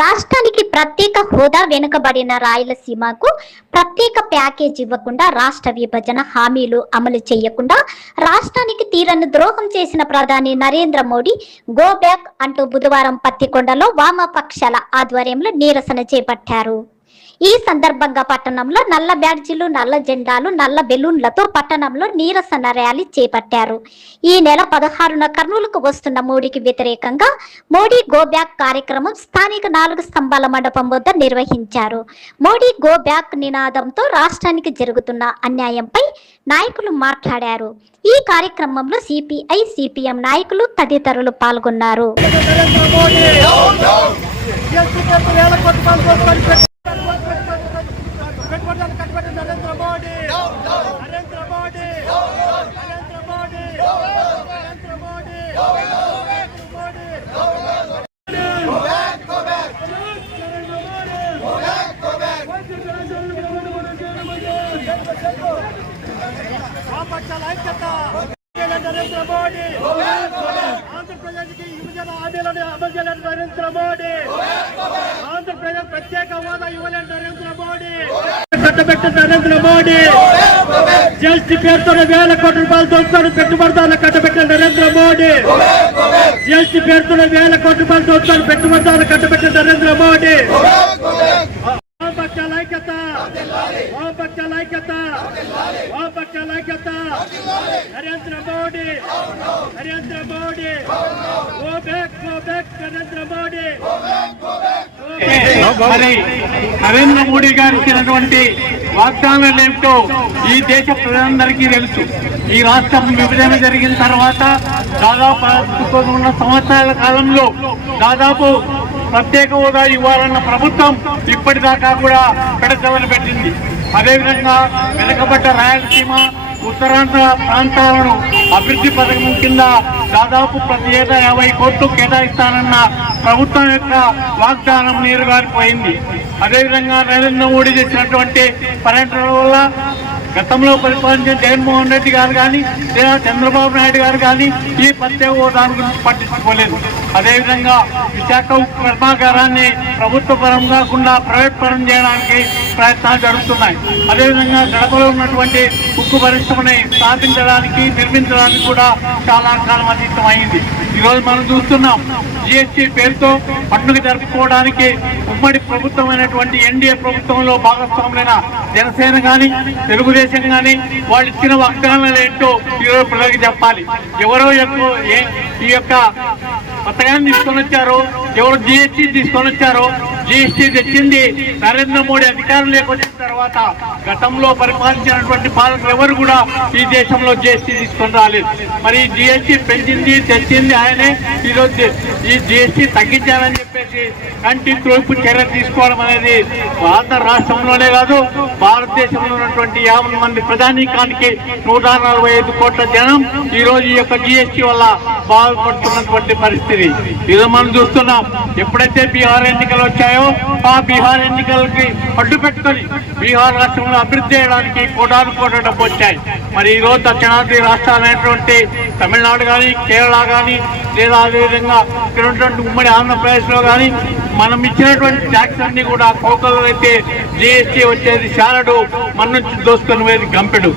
రాష్ట్రానికి ప్రత్యేక హోదా వెనుకబడిన రాయలసీమకు ప్రత్యేక ప్యాకేజ్ ఇవ్వకుండా రాష్ట్ర విభజన హామీలు అమలు చేయకుండా రాష్ట్రానికి తీరను ద్రోహం చేసిన ప్రధాని నరేంద్ర మోడీ గో బ్యాక్ అంటూ బుధవారం పత్తికొండలో వామపక్షాల ఆధ్వర్యంలో నిరసన చేపట్టారు. ఈ సందర్భంగా పట్టణంలో నల్ల బ్యాడ్జీలు నల్ల జెండాలు నల్ల బెలూన్లతో పట్టణంలో నీరసన ర్యాలీ చేపట్టారు. ఈ నెల పదహారున కర్నూలుకు వస్తున్న మోడీకి వ్యతిరేకంగా మోడీ గో బ్యాక్ కార్యక్రమం స్థానిక నాలుగు స్తంభాల మండపం వద్ద నిర్వహించారు. మోడీ గో బ్యాక్ నినాదంతో రాష్ట్రానికి జరుగుతున్న అన్యాయంపై నాయకులు మాట్లాడారు. ఈ కార్యక్రమంలో సిపిఐ సిపిఎం నాయకులు తదితరులు పాల్గొన్నారు నరేంద్ర మోడీ ఎస్పీ పేరు వేల కోట్ల రూపాయలు పెట్టుబడి పెట్టుబడులను కట్టుబడి నరేంద్ర మోడీ నరేంద్ర మోడీ నరేంద్ర మోడీ నరేంద్ర మోడీ వామపక్షాల ఐక్యత నరేంద్ర మోడీ ఆంధ్రప్రదేశ్కి విభజన హామీలను అమలు చేయలేని నరేంద్ర మోడీ ఆంధ్రప్రదేశ్ ప్రత్యేక హోదా ఇవ్వలేని నరేంద్ర మోడీ కట్టబెట్టిన నరేంద్ర మోడీ. జిఎస్టీ పేరుతో వేల కోట్ల రూపాయలు దొరుకుతాడు పెట్టుబడిదారులు కట్టబెట్టిన నరేంద్ర మోడీ. జిఎస్టీ పేరుతో వేల కోట్ల రూపాయలు దొరుకుతాడు పెట్టుబడిదారులు కట్టబెట్టిన నరేంద్ర మోడీ. వామపక్షాల ఐక్యత. వామపక్షాల ఐక్యత. వామపక్షాల ఐక్యత. Narendra Modi. Narendra Modi. Go back go back Narendra Modi మరి నరేంద్ర మోడీ గారు ఇచ్చినటువంటి వాగ్దానాలు ఏమిటో ఈ దేశ ప్రజలందరికీ తెలుసు. ఈ రాష్ట్రం విభజన జరిగిన తర్వాత దాదాపు ఉన్న సంవత్సరాల కాలంలో దాదాపు ప్రత్యేక హోదా ఇవ్వాలన్న ప్రభుత్వం ఇప్పటిదాకా కూడా పెడతమని పెట్టింది. అదేవిధంగా వెనుకబడ్డ రాయలసీమ ఉత్తరాంధ్ర ప్రాంతాలను అభివృద్ధి పథకం కింద దాదాపు ప్రతి ఏటా యాభై కోట్లు కేటాయిస్తానన్న ప్రభుత్వం యొక్క వాగ్దానం నీరుగారిపోయింది. అదేవిధంగా నరేంద్ర మోడీ చేసినటువంటి పర్యటన వల్ల గతంలో పరిపాలించిన జగన్మోహన్ రెడ్డి గారు కానీ లేదా చంద్రబాబు నాయుడు గారు కానీ ఈ ప్రత్యేక హోదాను గురించి పట్టించుకోలేదు. అదేవిధంగా విశాఖ కర్మాగారాన్ని ప్రభుత్వ పరం కాకుండా ప్రైవేట్ పరం చేయడానికి ప్రయత్నాలు జరుగుతున్నాయి. అదేవిధంగా గడపలో ఉన్నటువంటి ఉక్కు పరిశ్రమని స్థాపించడానికి నిర్మించడానికి కూడా చాలా కాలం అతీతం అయింది ఈరోజు మనం చూస్తున్నాం జిఎస్టీ పేరుతో పండుగ జరుపుకోవడానికి ఉమ్మడి ప్రభుత్వమైనటువంటి ఎన్డీఏ ప్రభుత్వంలో భాగస్వాములైన జనసేన కానీ తెలుగుదేశం కానీ వాళ్ళు ఇచ్చిన వాగ్దానాలు ఏంటో ఈరోజు ప్రజలకు చెప్పాలి. ఎవరో ఎక్కువ ఏ- ఈ యొక్క పథకాన్ని తీసుకొని వచ్చారో ఎవరు జిఎస్టీ తీసుకొని వచ్చారో జిఎస్టీ తెచ్చింది నరేంద్ర మోడీ అధికారంలోకి వచ్చిన తర్వాత గతంలో పరిపాలించినటువంటి పాలకులు ఎవరు కూడా ఈ దేశంలో జిఎస్టీ తీసుకొని రాలేదు. మరి ఈ జిఎస్టీ పెంచింది తెచ్చింది ఆయనే. ఈరోజు ఈ జిఎస్టీ తగ్గించాలని చెప్పేసి కంటి త్రోపు చర్య తీసుకోవడం అనేది భారత రాష్ట్రంలోనే కాదు భారతదేశంలో ఉన్నటువంటి యాభై మంది ప్రధానికానికి నూట నలభై ఐదు కోట్ల జనం ఈ రోజు ఈ యొక్క జిఎస్టీ వల్ల బాధపడుతున్నటువంటి పరిస్థితి. ఇది మనం చూస్తున్నాం. ఎప్పుడైతే బీహార్ ఎన్నికలు వచ్చాయో ఆ బీహార్ ఎన్నికలకి అడ్డు పెట్టుకొని బీహార్ రాష్ట్రంలో అభివృద్ధి చేయడానికి కోటాను కోట్ల డబ్బు వచ్చాయి. మరి ఈ రోజు దక్షిణాది రాష్ట్రాలైనటువంటి తమిళనాడు కానీ కేరళ కానీ లేదా అదేవిధంగా ఇక్కడ ఉన్నటువంటి ఉమ్మడి ఆంధ్రప్రదేశ్లో కానీ మనం ఇచ్చినటువంటి ట్యాక్స్ అన్ని కూడా కోకలు అయితే జిఎస్టీ వచ్చేది శాలడు మన నుంచి దోసుకొని పోయేది గంపెడు.